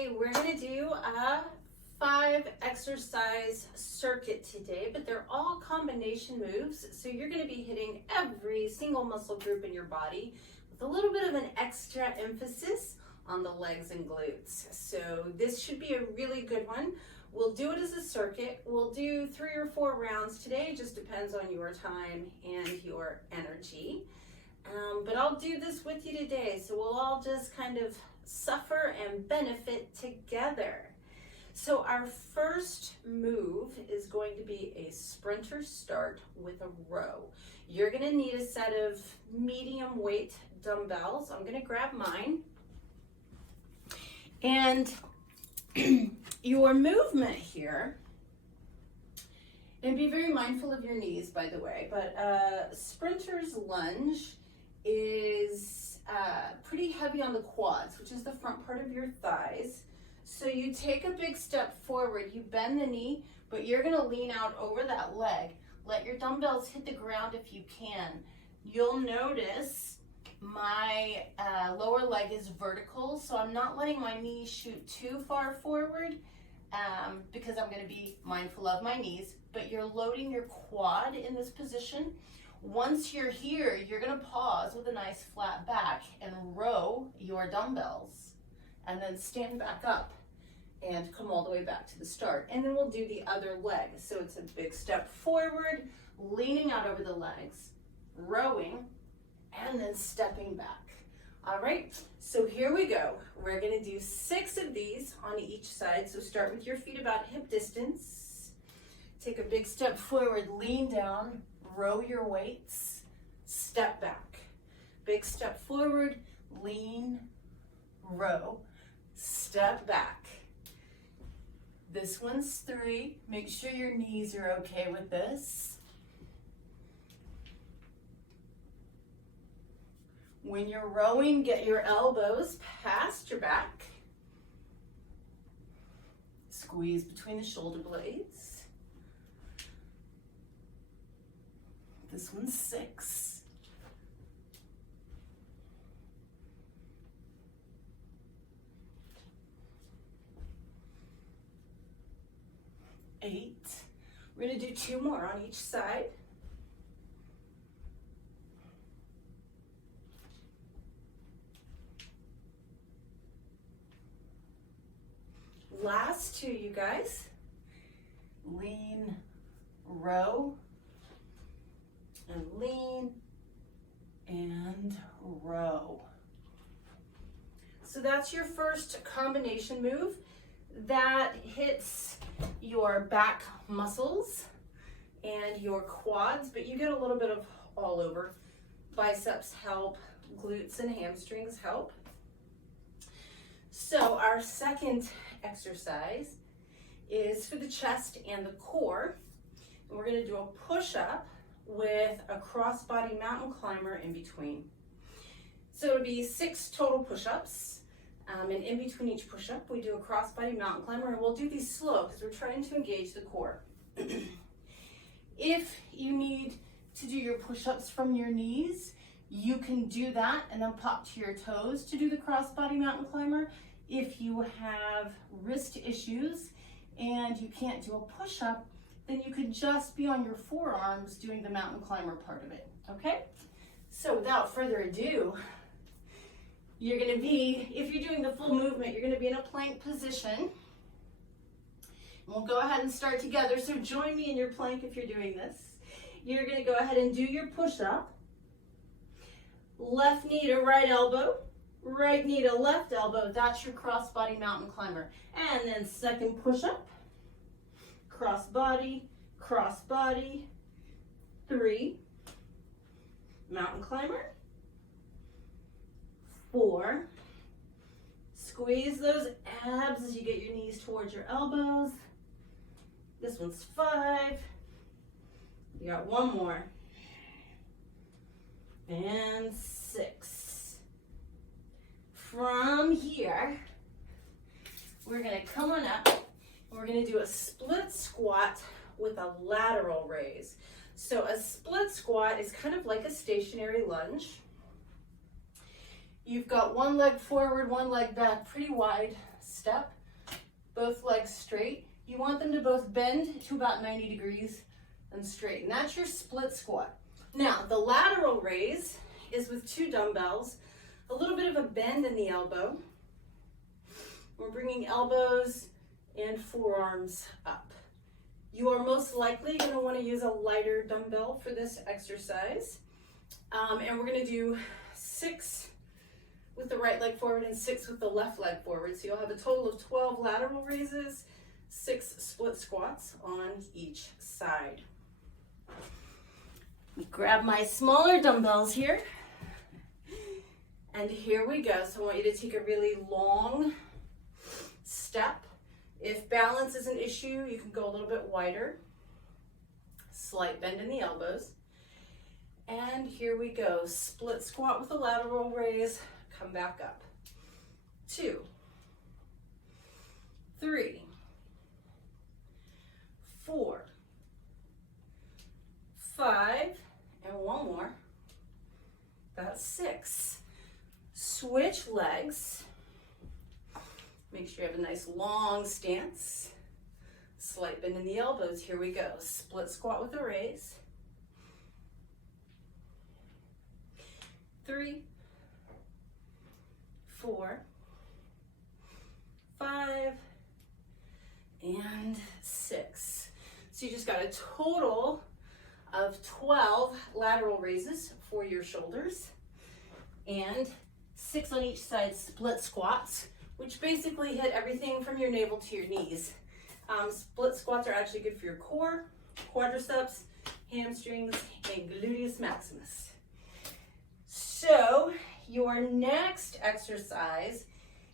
Okay, we're gonna do a 5 exercise circuit today, but they're all combination moves. So you're gonna be hitting every single muscle group in your body with a little bit of an extra emphasis on the legs and glutes. So this should be a really good one. We'll do it as a circuit. We'll do 3 or 4 rounds today, just depends on your time and your energy. But I'll do this with you today, so we'll all just kind of suffer and benefit together. So our first move is going to be a sprinter start with a row. You're going to need a set of medium weight dumbbells. I'm going to grab mine. And your movement here, and be very mindful of your knees, by the way, but sprinter's lunge is pretty heavy on the quads, which is the front part of your thighs. So you take a big step forward, you bend the knee, but you're gonna lean out over that leg. Let your dumbbells hit the ground if you can. You'll notice my lower leg is vertical, so I'm not letting my knees shoot too far forward because I'm gonna be mindful of my knees, but you're loading your quad in this position. Once you're here, you're gonna pause with a nice flat back and row your dumbbells, and then stand back up and come all the way back to the start. And then we'll do the other leg. So it's a big step forward, leaning out over the legs, rowing, and then stepping back. All right, so here we go. We're gonna do 6 of these on each side. So start with your feet about hip distance. Take a big step forward, lean down, row your weights, step back. Big step forward, lean, row, step back. This one's 3. Make sure your knees are okay with this. When you're rowing, get your elbows past your back. Squeeze between the shoulder blades. This one's 6. Eight. We're going to do 2 more on each side. Last 2, you guys. Lean, row, and lean, and row. So that's your first combination move that hits your back muscles and your quads, but you get a little bit of all over. Biceps help, glutes and hamstrings help. So our second exercise is for the chest and the core. And we're gonna do a push-up with a cross-body mountain climber in between. So it'll be 6 total push-ups. And in between each push-up, we do a cross-body mountain climber, and we'll do these slow because we're trying to engage the core. If you need to do your push-ups from your knees, you can do that and then pop to your toes to do the cross-body mountain climber. If you have wrist issues and you can't do a push-up, then you could just be on your forearms doing the mountain climber part of it, okay? So without further ado, you're gonna be, if you're doing the full movement, you're gonna be in a plank position. And we'll go ahead and start together. So join me in your plank if you're doing this. You're gonna go ahead and do your push-up. Left knee to right elbow, right knee to left elbow. That's your cross-body mountain climber. And then second push-up, cross-body, 3, mountain climber, 4, squeeze those abs as you get your knees towards your elbows. This one's 5, you got 1 more, and 6. From here, we're gonna come on up, and we're gonna do a split squat with a lateral raise. So a split squat is kind of like a stationary lunge. You've got one leg forward, one leg back, pretty wide step, both legs straight. You want them to both bend to about 90 degrees and straight. And that's your split squat. Now, the lateral raise is with 2 dumbbells, a little bit of a bend in the elbow. We're bringing elbows and forearms up. You are most likely going to want to use a lighter dumbbell for this exercise. And we're going to do 6 with the right leg forward and 6 with the left leg forward. So you'll have a total of 12 lateral raises, 6 split squats on each side. Grab my smaller dumbbells here. And here we go. So I want you to take a really long step. If balance is an issue, you can go a little bit wider. Slight bend in the elbows. And here we go. Split squat with a lateral raise. Come back up. 2, 3, 4, 5, and one more. That's 6. Switch legs. Make sure you have a nice long stance. Slight bend in the elbows. Here we go. Split squat with a raise. 3, 4, 5, and 6. So you just got a total of 12 lateral raises for your shoulders and 6 on each side split squats, which basically hit everything from your navel to your knees. Split squats are actually good for your core, quadriceps, hamstrings, and gluteus maximus. So your next exercise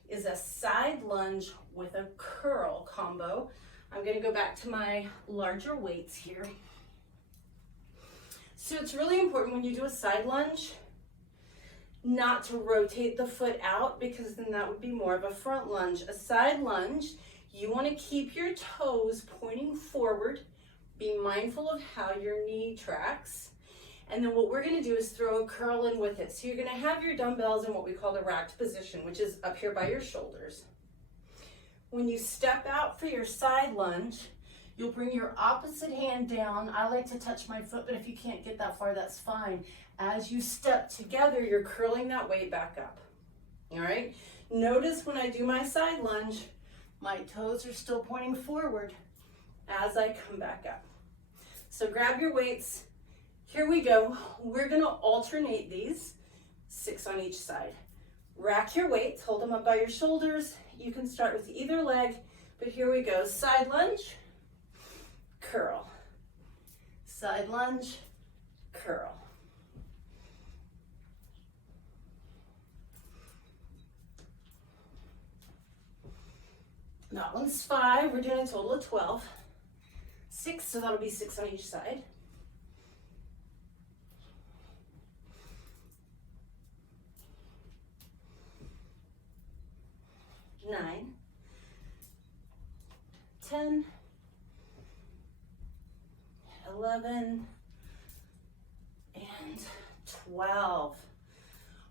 is a side lunge with a curl combo. I'm going to go back to my larger weights here. So it's really important when you do a side lunge not to rotate the foot out, because then that would be more of a front lunge. A side lunge, you want to keep your toes pointing forward. Be mindful of how your knee tracks. And then what we're going to do is throw a curl in with it. So you're going to have your dumbbells in what we call the racked position, which is up here by your shoulders. When you step out for your side lunge, you'll bring your opposite hand down. I like to touch my foot, but if you can't get that far, that's fine. As you step together, you're curling that weight back up. All right? Notice when I do my side lunge, my toes are still pointing forward as I come back up. So grab your weights. Here we go. We're going to alternate these, 6 on each side. Rack your weights, hold them up by your shoulders. You can start with either leg, but here we go. Side lunge, curl. Side lunge, curl. That one's 5. We're doing a total of 12. 6, so that'll be 6 on each side. 9, 10, 11, and 12.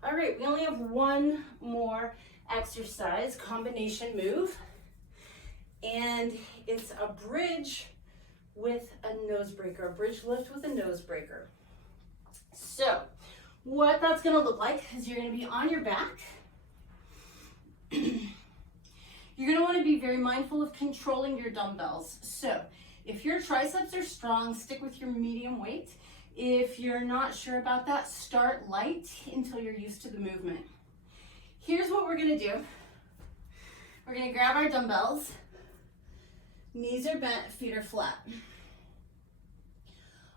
All right, we only have one more exercise, combination move, and it's a bridge with a nose breaker, a bridge lift with a nose breaker. So what that's going to look like is you're going to be on your back. You're going to want to be very mindful of controlling your dumbbells. So if your triceps are strong, stick with your medium weight. If you're not sure about that, start light until you're used to the movement. Here's what we're going to do. We're going to grab our dumbbells. Knees are bent, feet are flat.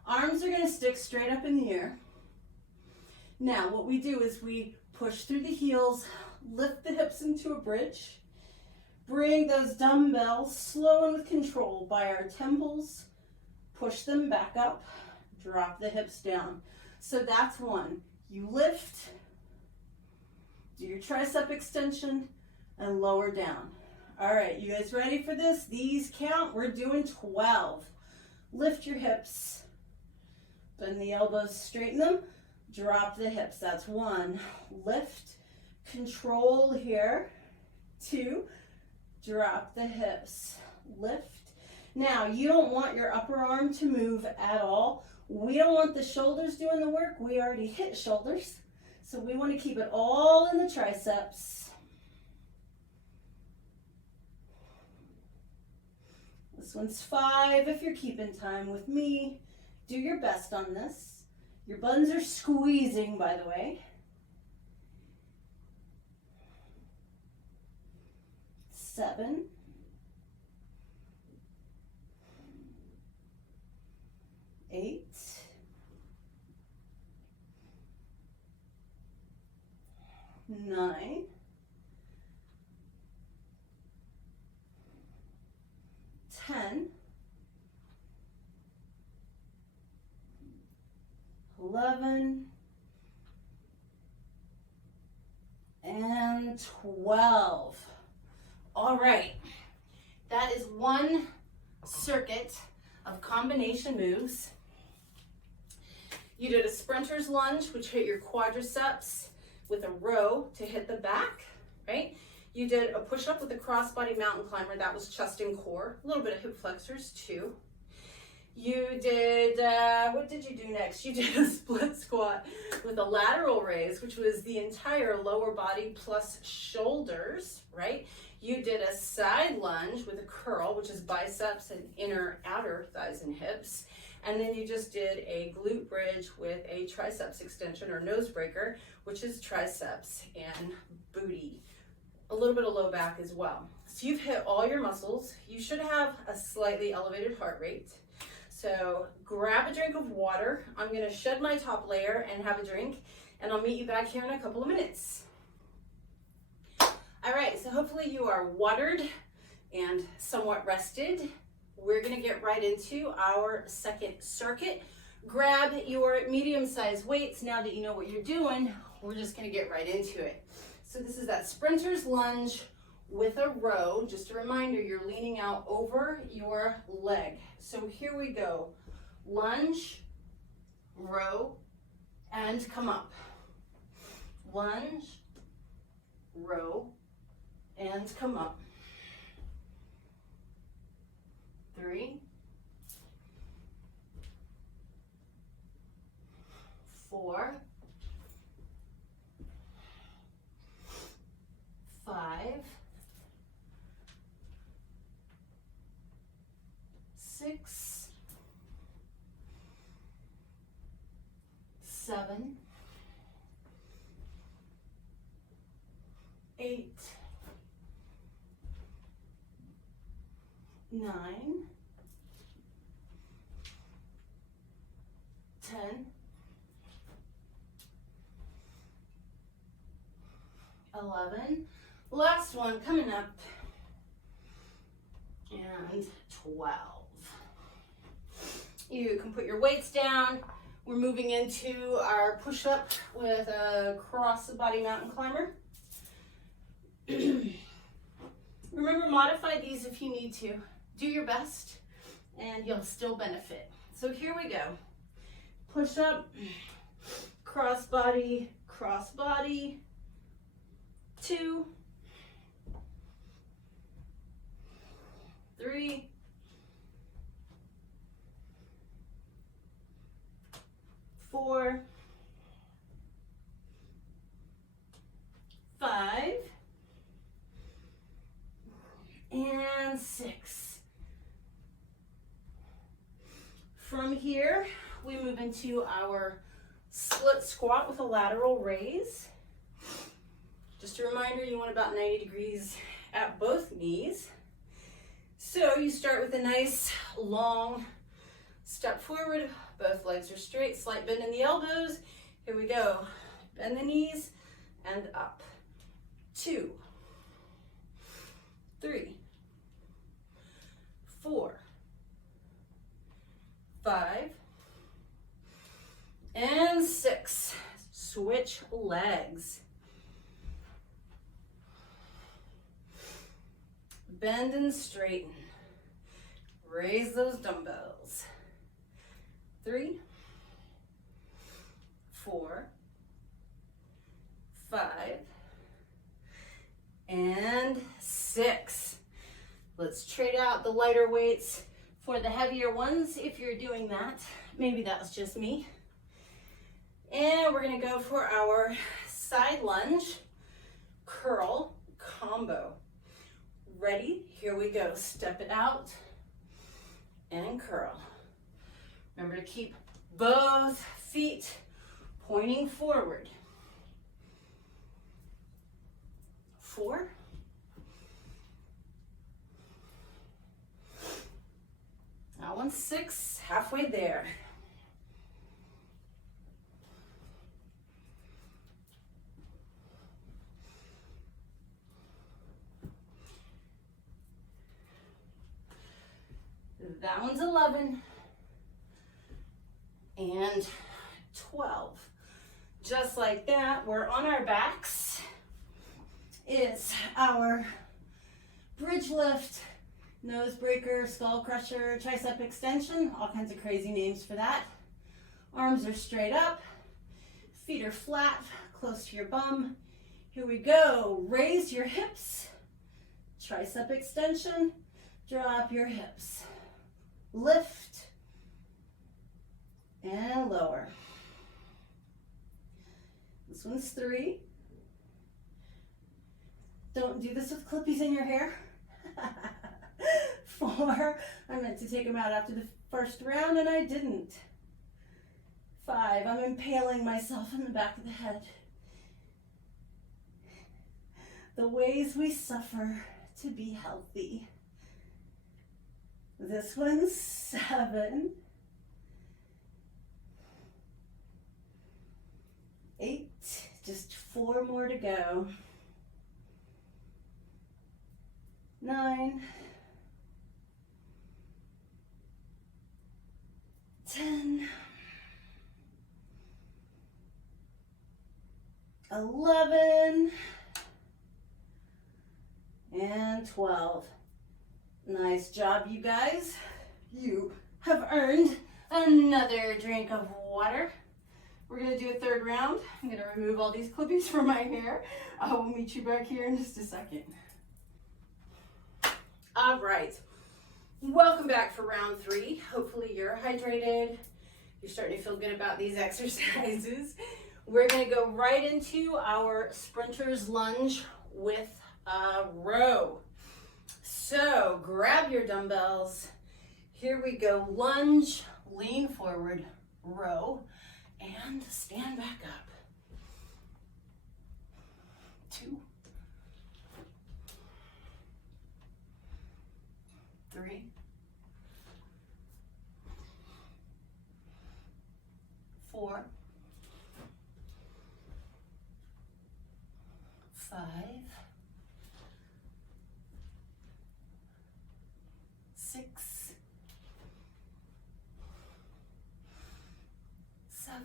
Arms are going to stick straight up in the air. Now what we do is we push through the heels, lift the hips into a bridge. Bring those dumbbells slow and with control by our temples. Push them back up. Drop the hips down. So that's one. You lift, do your tricep extension, and lower down. All right, you guys ready for this? These count. We're doing 12. Lift your hips. Bend the elbows, straighten them. Drop the hips. That's 1. Lift, control here. 2. drop the hips, lift. Now, you don't want your upper arm to move at all. We don't want the shoulders doing the work. We already hit shoulders. So we want to keep it all in the triceps. This one's 5 if you're keeping time with me. Do your best on this. Your buns are squeezing, by the way. 7. 8. 9. 10. 11. And 12. All right, that is one circuit of combination moves. You did a sprinter's lunge, which hit your quadriceps with a row to hit the back, right? You did a push-up with a crossbody mountain climber. That was chest and core. A little bit of hip flexors too. You did, what did you do next? You did a split squat with a lateral raise, which was the entire lower body plus shoulders, right? You did a side lunge with a curl, which is biceps and inner outer thighs and hips. And then you just did a glute bridge with a triceps extension or nose breaker, which is triceps and booty. A little bit of low back as well. So you've hit all your muscles. You should have a slightly elevated heart rate. So grab a drink of water. I'm gonna shed my top layer and have a drink, and I'll meet you back here in a couple of minutes. All right, so hopefully you are watered and somewhat rested. We're gonna get right into our second circuit. Grab your medium-sized weights. Now that you know what you're doing, we're just gonna get right into it. So this is that sprinter's lunge with a row. Just a reminder, you're leaning out over your leg. So here we go. Lunge, row, and come up. Lunge, row, and come up. 3, 4, 5, 6, 7, 8, 9, 10, 11, last one coming up, and 12. You can put your weights down. We're moving into our push-up with a cross-body mountain climber. Remember, modify these if you need to. Do your best, and you'll still benefit. So here we go. Push-up, cross-body, cross-body. 2, 3, 4, 5, and 6. From here, we move into our split squat with a lateral raise. Just a reminder, you want about 90 degrees at both knees. So you start with a nice long step forward. Both legs are straight, slight bend in the elbows. Here we go. Bend the knees and up. 2, 3, 4, 5, and 6. Switch legs. Bend and straighten. Raise those dumbbells. 3, 4, 5, and 6. Let's trade out the lighter weights for the heavier ones if you're doing that. Maybe that was just me. And we're gonna go for our side lunge curl combo. Ready? Here we go. Step it out and curl. Remember to keep both feet pointing forward. 4. That one's 6, halfway there. That one's 11 and 12. Just like that, we're on our backs. It's our bridge lift, nose breaker, skull crusher, tricep extension, all kinds of crazy names for that. Arms are straight up, feet are flat, close to your bum. Here we go. Raise your hips, tricep extension, drop your hips. Lift and lower. This one's 3. Don't do this with clippies in your hair. 4. I meant to take them out after the first round and I didn't. 5. I'm impaling myself in the back of the head. The ways we suffer to be healthy. This one's 7. 8. Just 4 more to go. 9. 10. 11. And 12. Nice job, you guys. You have earned another drink of water. We're gonna do a third round. I'm gonna remove all these clippies from my hair. I will meet you back here in just a second. All right, welcome back for round 3. Hopefully you're hydrated. You're starting to feel good about these exercises. We're gonna go right into our sprinter's lunge with a row. So grab your dumbbells. Here we go. Lunge, lean forward, row, and stand back up. 2, 3, 4, 5, 6, 7,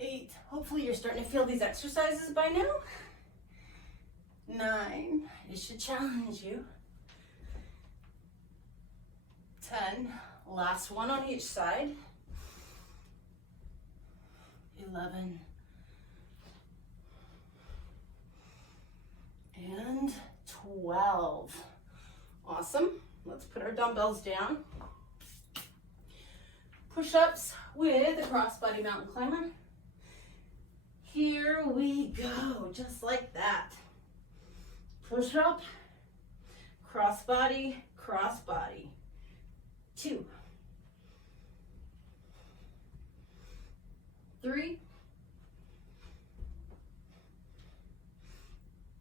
8. Hopefully you're starting to feel these exercises by now. 9. It should challenge you. 10. Last one on each side. 11. And 12. Awesome. Let's put our dumbbells down. Push-ups with a crossbody mountain climber. Here we go, just like that. Push-up, crossbody, crossbody. 2, 3,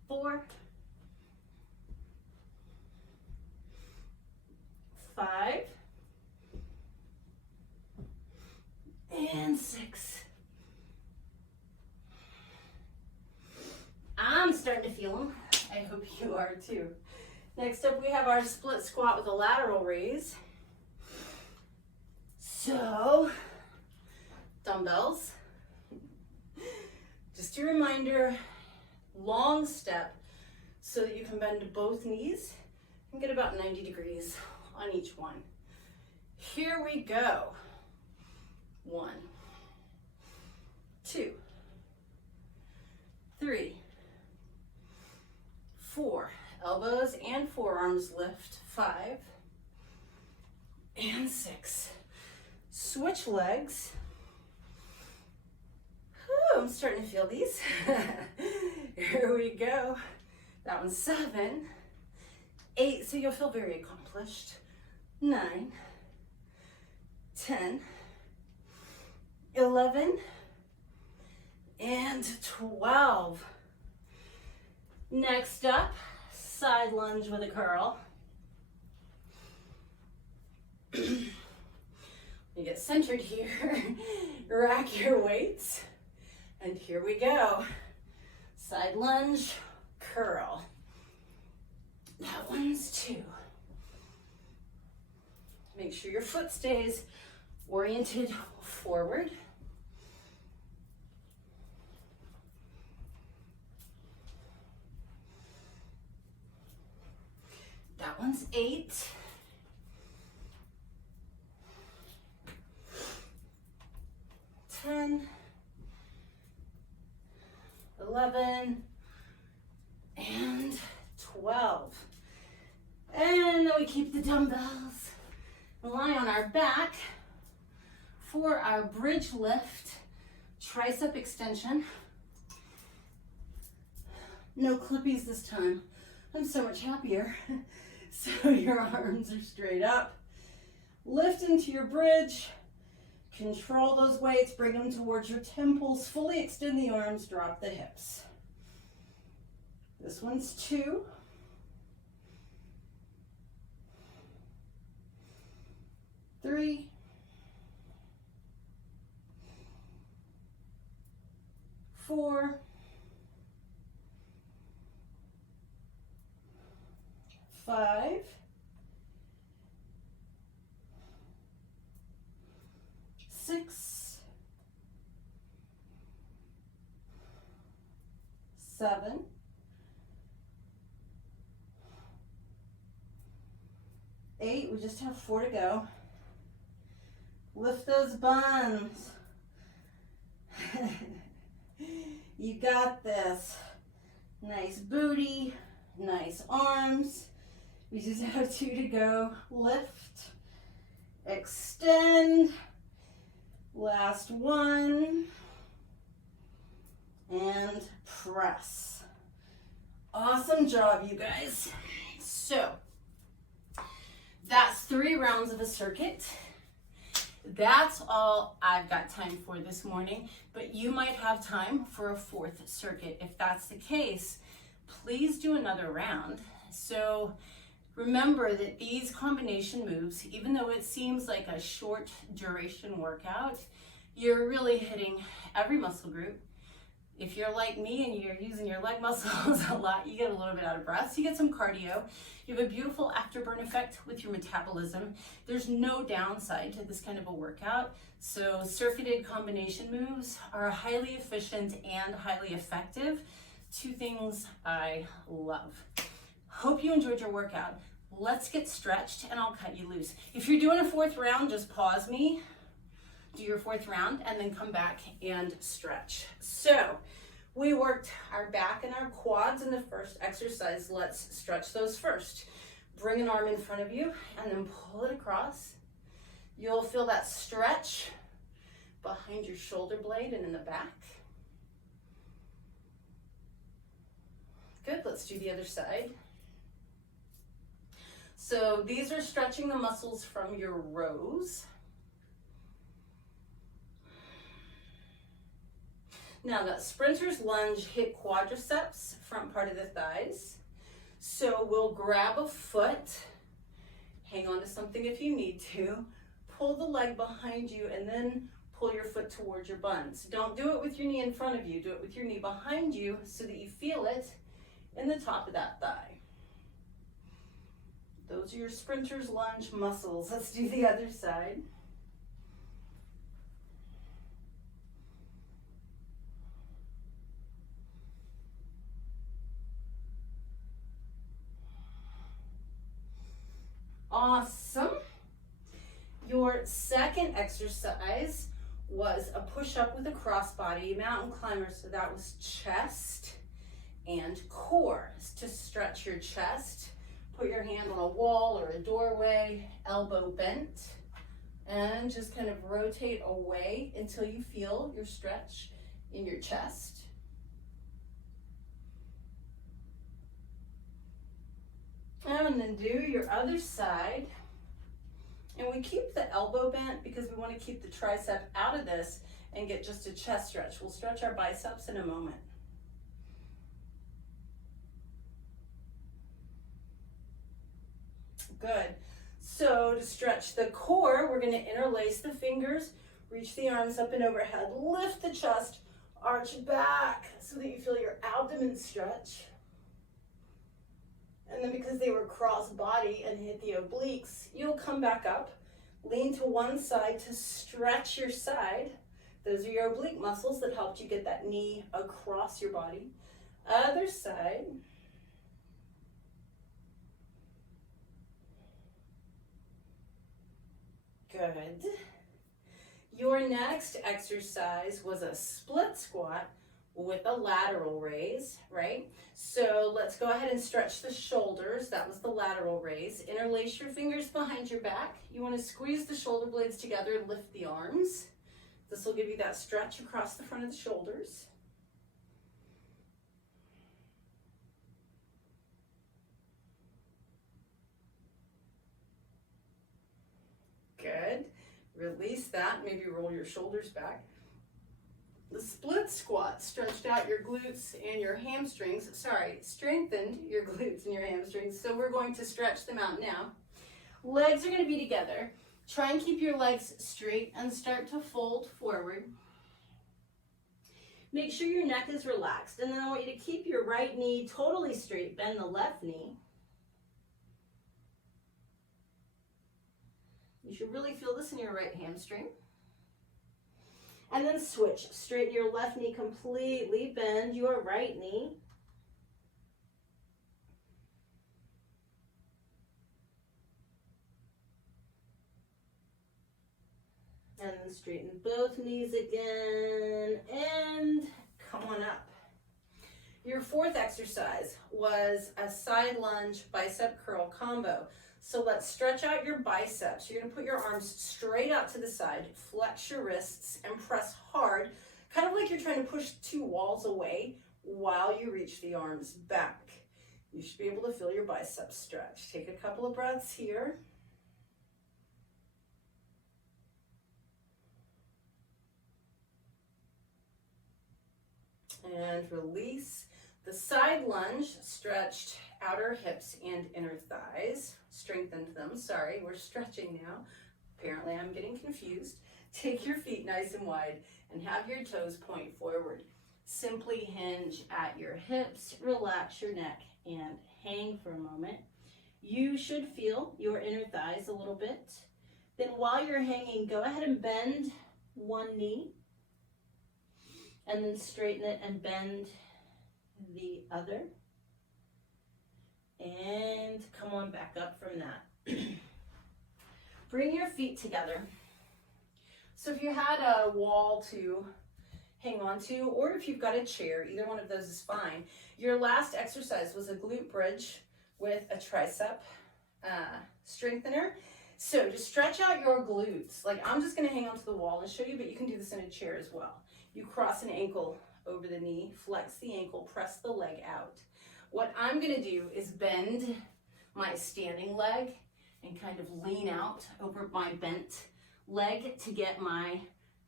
4, 5, and 6. I'm starting to feel them. I hope you are too. Next up, we have our split squat with a lateral raise. So, dumbbells. Just a reminder, long step so that you can bend both knees and get about 90 degrees on each one. Here we go. 1, 2, 3, Elbows and forearms lift. 5 and 6. Switch legs. Whew, I'm starting to feel these. Here we go. That one's 7, 8, so you'll feel very accomplished. 9, 10, 11, and 12. Next up, side lunge with a curl. You get centered here, rack your weights, and here we go. Side lunge, curl. That one's 2. Make sure your foot stays oriented forward. That one's 8. 10, 11, and 12. And then we keep the dumbbells. Lie on our back for our bridge lift, tricep extension. No clippies this time. I'm so much happier. So your arms are straight up. Lift into your bridge. Control those weights, bring them towards your temples. Fully extend the arms, drop the hips. This one's 2. 3. 4. 5. 6. 7. 8. We just have 4 to go. Lift those buns. You got this. Nice booty, nice arms. We just have 2 to go. Lift, extend, last 1, and press. Awesome job, you guys. So, that's 3 rounds of a circuit. That's all I've got time for this morning, but you might have time for a 4th circuit. If that's the case, please do another round. So remember that these combination moves, even though it seems like a short duration workout, you're really hitting every muscle group. If you're like me and you're using your leg muscles a lot, you get a little bit out of breath, so you get some cardio. You have a beautiful afterburn effect with your metabolism. There's no downside to this kind of a workout. So circuited combination moves are highly efficient and highly effective. 2 things I love. Hope you enjoyed your workout. Let's get stretched and I'll cut you loose. If you're doing a 4th round, just pause me, do your 4th round, and then come back and stretch. So we worked our back and our quads in the first exercise. Let's stretch those first. Bring an arm in front of you and then pull it across. You'll feel that stretch behind your shoulder blade and in the back. Good, let's do the other side. So these are stretching the muscles from your rows. Now that sprinter's lunge hit quadriceps, front part of the thighs. So we'll grab a foot, hang on to something if you need to, pull the leg behind you, and then pull your foot towards your buns. Don't do it with your knee in front of you, do it with your knee behind you so that you feel it in the top of that thigh. Those are your sprinter's lunge muscles. Let's do the other side. Awesome. Your second exercise was a push-up with a crossbody mountain climber, so that was chest and core. to stretch your chest. Put your hand on a wall or a doorway, elbow bent, and just kind of rotate away until you feel your stretch in your chest. And then do your other side. And we keep the elbow bent because we want to keep the tricep out of this and get just a chest stretch. We'll stretch our biceps in a moment. Good. So to stretch the core, we're going to interlace the fingers, reach the arms up and overhead, lift the chest, arch back so that you feel your abdomen stretch. And then because they were cross body and hit the obliques, you'll come back up, lean to one side to stretch your side. Those are your oblique muscles that helped you get that knee across your body. Other side. Good. Your next exercise was a split squat with a lateral raise, right? So let's go ahead and stretch the shoulders. That was the lateral raise. Interlace your fingers behind your back. You want to squeeze the shoulder blades together, lift the arms. This will give you that stretch across the front of the shoulders. Good. Release that. Maybe roll your shoulders back. The split squat stretched out your glutes and your hamstrings. Sorry, strengthened your glutes and your hamstrings. So we're going to stretch them out now. Legs are going to be together. Try and keep your legs straight and start to fold forward. Make sure your neck is relaxed. And then I want you to keep your right knee totally straight. Bend the left knee. You should really feel this in your right hamstring. And then switch. Straighten your left knee completely. Bend your right knee. And then straighten both knees again. And come on up. Your fourth exercise was a side lunge bicep curl combo. So let's stretch out your biceps. You're gonna put your arms straight out to the side, flex your wrists, and press hard, kind of like you're trying to push two walls away while you reach the arms back. You should be able to feel your biceps stretch. Take a couple of breaths here. And release. The side lunge stretched outer hips and inner thighs, strengthened them. Sorry, we're stretching now. Apparently I'm getting confused. Take your feet nice and wide and have your toes point forward. Simply hinge at your hips, relax your neck, and hang for a moment. You should feel your inner thighs a little bit. Then while you're hanging, go ahead and bend one knee, and then straighten it and bend the other. And come on back up from that. Bring your feet together. So if you had a wall to hang on to, or if you've got a chair, either one of those is fine. Your last exercise was a glute bridge with a tricep strengthener. So to stretch out your glutes, like I'm just gonna hang onto the wall and show you, but you can do this in a chair as well. You cross an ankle over the knee, flex the ankle, press the leg out. What I'm gonna do is bend my standing leg and kind of lean out over my bent leg to get my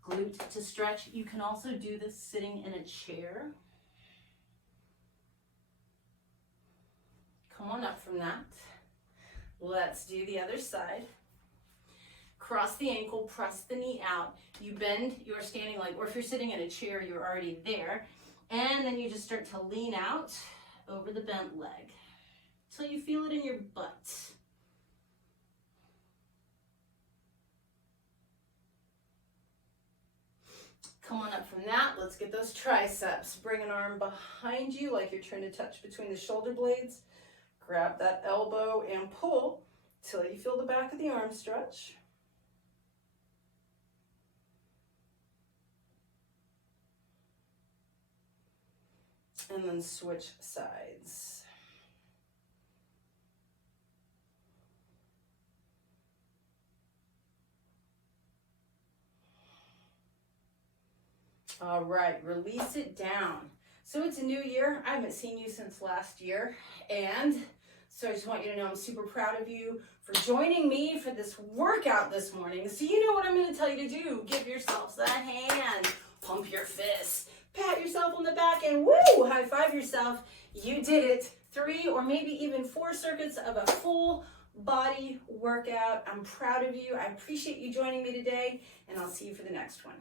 glute to stretch. You can also do this sitting in a chair. Come on up from that. Let's do the other side. Cross the ankle, press the knee out. You bend your standing leg, or if you're sitting in a chair, you're already there. And then you just start to lean out over the bent leg till you feel it in your butt. Come on up from that. Let's get those triceps. Bring an arm behind you like you're trying to touch between the shoulder blades. Grab that elbow and pull till you feel the back of the arm stretch. And then switch sides. All right, release it down. So it's a new year. I haven't seen you since last year. And so I just want you to know I'm super proud of you for joining me for this workout this morning. So you know what I'm going to tell you to do. Give yourselves that hand. Pump your fists. Pat yourself on the back and woo, high five yourself. You did it. 3 or maybe even 4 circuits of a full body workout. I'm proud of you. I appreciate you joining me today, and I'll see you for the next one.